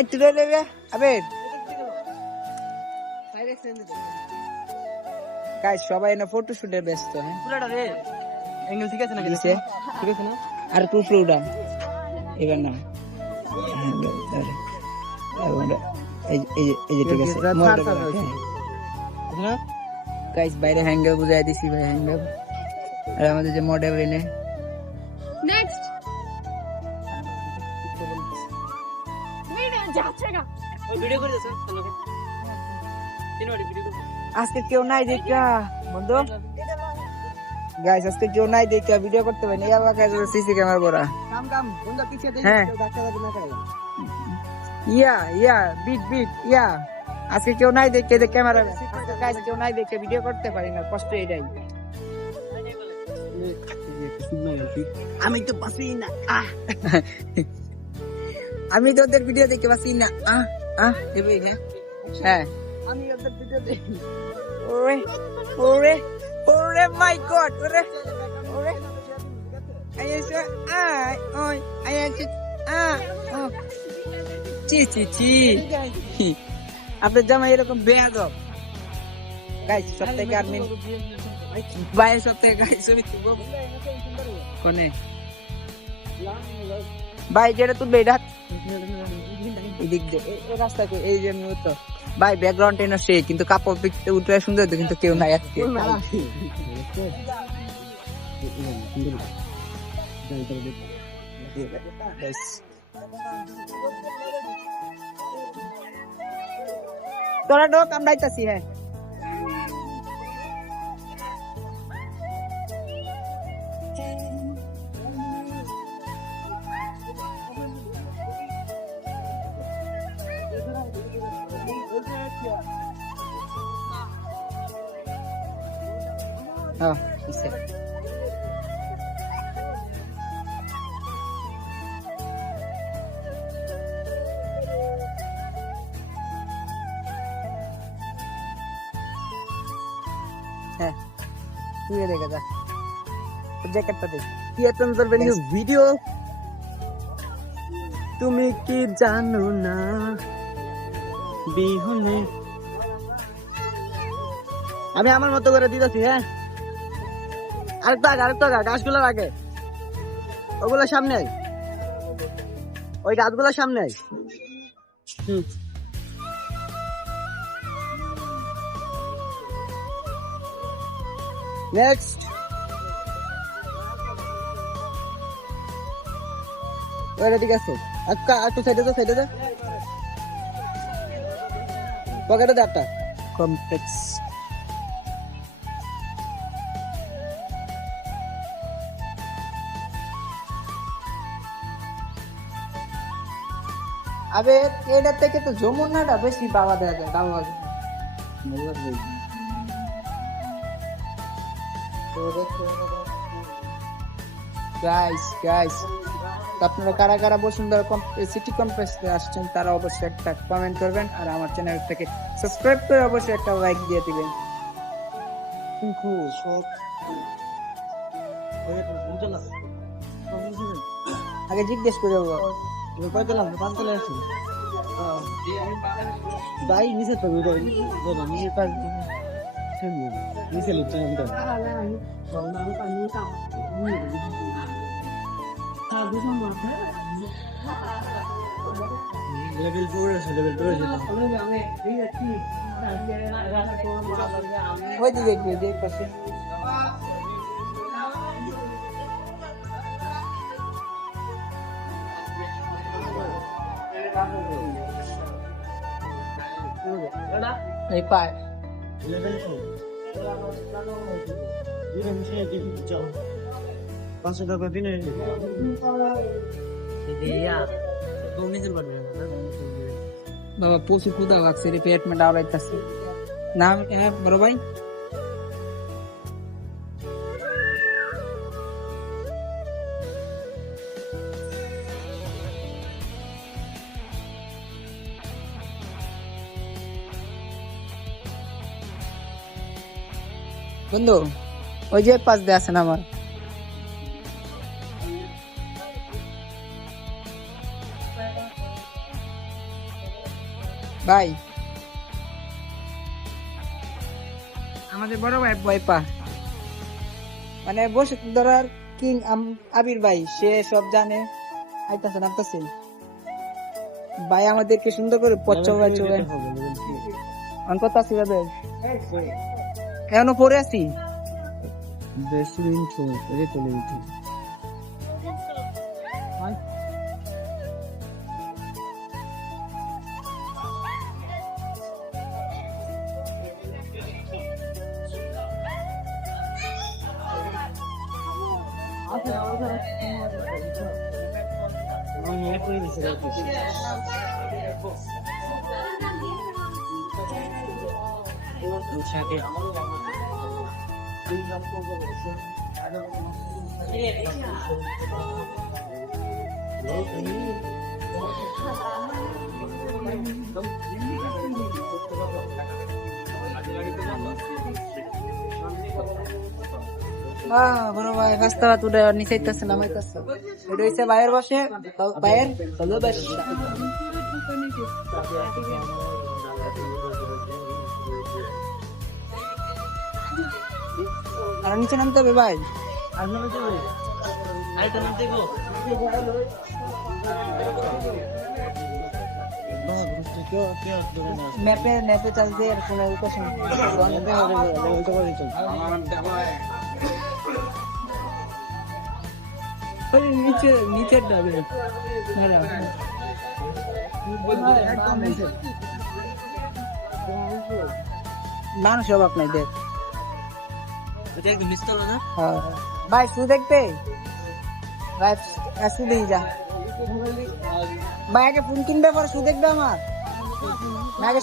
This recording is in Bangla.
একটু নেবে আবের গাইস সবাই না ফটো শুটে ব্যস্ত হ্যাঁ পুরাটা রে অ্যাঙ্গেল ঠিক আছে নাকি দিছে ঠিক আছে না আর একটু উপরে উঠান এবার না এই যে ঠিক আছে গাইস বাইরে হ্যাঙ্গেল বুঝাই দিছি ভাই হ্যাঙ্গেল আর আমাদের যে মডেল এনে নেক্সট যাচ্ছেগা ওই ভিডিও করে দেন হ্যালো তিনবার ভিডিও করে আজকে কেউ নাই দেখা বন্ধু গাইস আজকে কেউ নাই দেখা ভিডিও করতে পারি এই এলাকায় সিসি ক্যামেরা পড়া কাম বন্ধু পিছে দেখি হ্যাঁ। কেউ ডাক্তার না করে ইয়া বিট ইয়া আজকে কেউ নাই দেখে ক্যামেরা গাইস কেউ নাই দেখে ভিডিও করতে পারি না কষ্ট এটাই আমি তো পাসি না আমি তো ওদের ভিডিও দেখতে পাচ্ছি না দেবে হ্যাঁ আমি ওদের ভিডিও দেখি ওরে ওরে ওরে মাই গড ওরে ওরে আইসা ওই আইসা চি আপনার জামাই এরকম বেয়াদব গাইস সপ্তাহে আর মিন বাইরে সপ্তাহে গাইস ছবি তুলবো কোনে ভাই যেটা তুলবে এটা এদিক দিয়ে এই রাস্তা এই যে তো ভাই ব্যাকগ্রাউন্ড এনে সে কিন্তু কাপড় পিকতে উঠে সুন্দর তো কিন্তু কেউ নাই আজকে তোরা ঢোক আমরা আইতাছি হ্যাঁ দিছে হ্যাঁ তুই দেখে যা জ্যাকেটটা দেখ কি এতন তোর ভিডিও তুমি কি জানো না বিহনে আমি আমার মতো করে দিতেছি হ্যাঁ আরেকটা গাছগুলোর আগে ওগুলো সামনে আয় ওই গাছগুলোর সামনে আয় নেক্সট ওইটা ঠিক আছে একটু সাইডে যা পকেটে দে একটা কমপ্লেক্স আবে এটার থেকে তো যমুনাটা বেশি বাবা দেওয়া যায় বাবা গাইস আপনারা কারা কারা বসুন্ধরা সিটি কমপ্লেক্সে আসছেন তারা অবশ্যই একটা কমেন্ট করবেন আর আমার চ্যানেল থেকে সাবস্ক্রাইব করে অবশ্যই একটা লাইক দিয়ে দিবেন আগে জিজ্ঞেস করে ভাই নিচে তো নিচে কাজ নিচে লিখতে লেভেল 4 আছে লেভেল 2 আছে ওই দিকে গিয়ে দেখ পাশে এই পায় লেভেল 4 ये मुझे देखो जाओ 500 টাকা দিনে दिया घूमने चल पड़े बाबा पोसी खुदा लागছে রে পেট में डाल आइताছে नाम क्या है बड़ो भाई বন্ধু ওই যে পাশ দিয়ে আছেন আমার ভাই আমাদের বড় ভাই বয়পা মানে বসুন্ধরার কিং আবির ভাই সে সব জানে আইতাছে নামতাছে ভাই আমাদেরকে সুন্দর করে পচ্চবাই চলে অঙ্কত আছি ভাবে এখনো পড়ে আছি বড় ভাই রাস্তা তুলে নিচে আইতাছে নামাইতাছে এটা হইছে ভাইয়ের বসে ভাইয়ের ভালোবাসা আর নিচে নামতে হবে ভাই ম্যাপে ম্যাপে চলছে আর কোনো লোকেশন নিচে নিচের ডাবে মানুষ অভাব নাই দেখ ভাই শু দেখতে ভাই শু দেখি যা ভাই আগে ফোন কিনবে পরে শু দেখবে আমার আগে